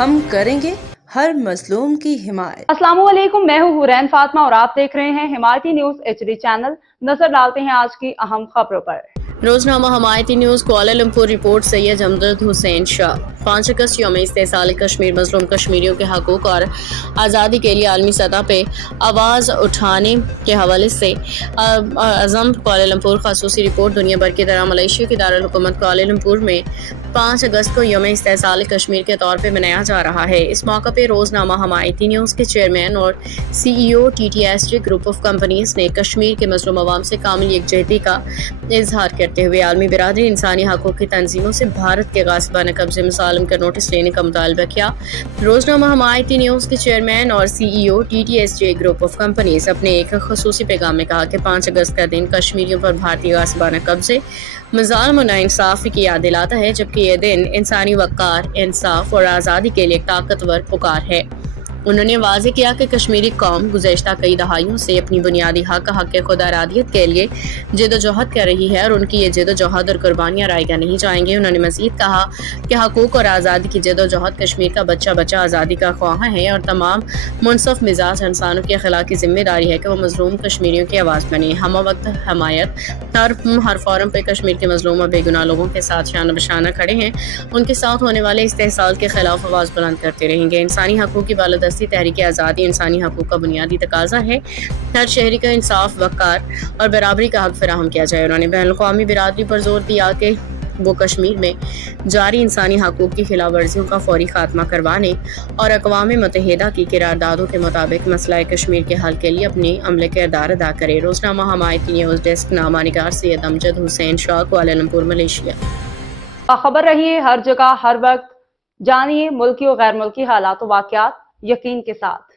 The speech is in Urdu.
ہم کریں گے ہر مظلوم کی حمایت۔ السلام علیکم، میں ہوں حورین فاطمہ اور آپ دیکھ رہے ہیں حمایتی نیوز HD چینل۔ نظر ڈالتے ہیں آج کی اہم خبروں پر۔ روزنامہ حمایتی نیوز کوالالمپور رپورٹ سید امجد حسین شاہ 5 اگست یوم استحصال کشمیر مظلوم کشمیریوں کے حقوق اور آزادی کے لیے عالمی سطح پہ آواز اٹھانے کے حوالے سے عزم کوالالمپور خصوصی رپورٹ دنیا بھر کی طرح ملائیشیا کی دارالحکومت کوالالمپور میں 5 اگست کو یوم استحصال کشمیر کے طور پہ منایا جا رہا ہے۔ اس موقع پہ روزنامہ حمایتی نیوز کے چیئرمین اور CEO TTSJ group of companies نے کشمیر کے مظلوم عوام سے کامل یکجہتی کا اظہار کرتے ہوئے عالمی برادری انسانی حقوق کی تنظیموں سے بھارت کے غاصبانہ قبضے مسالم کا نوٹس لینے کا مطالبہ کیا۔ روزنامہ حمایتی نیوز کے چیئرمین اور CEO TTSJ group of companies اپنے ایک خصوصی پیغام میں کہا کہ 5 اگست کا دن کشمیریوں پر بھارتی غاصبانہ قبضے، مظالم و ناانصافی کی یاد دلاتا ہے، جبکہ یہ دن انسانی وقار، انصاف اور آزادی کے لیے ایک طاقتور پکار ہے۔ انہوں نے واضح کیا کہ کشمیری قوم گزشتہ کئی دہائیوں سے اپنی بنیادی حق خود ارادیت کے لیے جدوجہد کر رہی ہے اور ان کی یہ جدوجہد اور قربانیاں رائیگاں نہیں جائیں گی۔ انہوں نے مزید کہا کہ حقوق اور آزادی کی جدوجہد کشمیر کا بچہ بچہ آزادی کا خواہاں ہے اور تمام منصف مزاج انسانوں کی اخلاقی ذمہ داری ہے کہ وہ مظلوم کشمیریوں کی آواز بنے، ہم وقت حمایت ہر فورم پہ کشمیر کے مظلوم اور بے گناہ لوگوں کے ساتھ شانہ بشانہ کھڑے ہیں، ان کے ساتھ ہونے والے استحصال کے خلاف آواز بلند کرتے رہیں گے۔ انسانی حقوق کی بالادستی تحریک آزادی انسانی حقوق کا بنیادی تقاضا ہے، ہر شہری کا انصاف، وقار اور برابری کا حق فراہم کیا جائے۔ انہوں نے بین الاقوامی برادری پر زور دیا کہ وہ کشمیر میں جاری انسانی حقوق کی خلاف ورزیوں کا فوری خاتمہ کروانے اور اقوام متحدہ کی قراردادوں کے مطابق مسئلہ کشمیر کے حل کے لیے اپنی عملی کردار ادا کرے۔ روزنامہ حمایتی نیوز ڈیسک، نامہ نگار سید امجد حسین شاہ، کوالالمپور، ملائیشیا۔ باخبر رہیے ہر جگہ ہر وقت، جانیے ملکی و غیر ملکی حالات و واقعات یقین کے ساتھ۔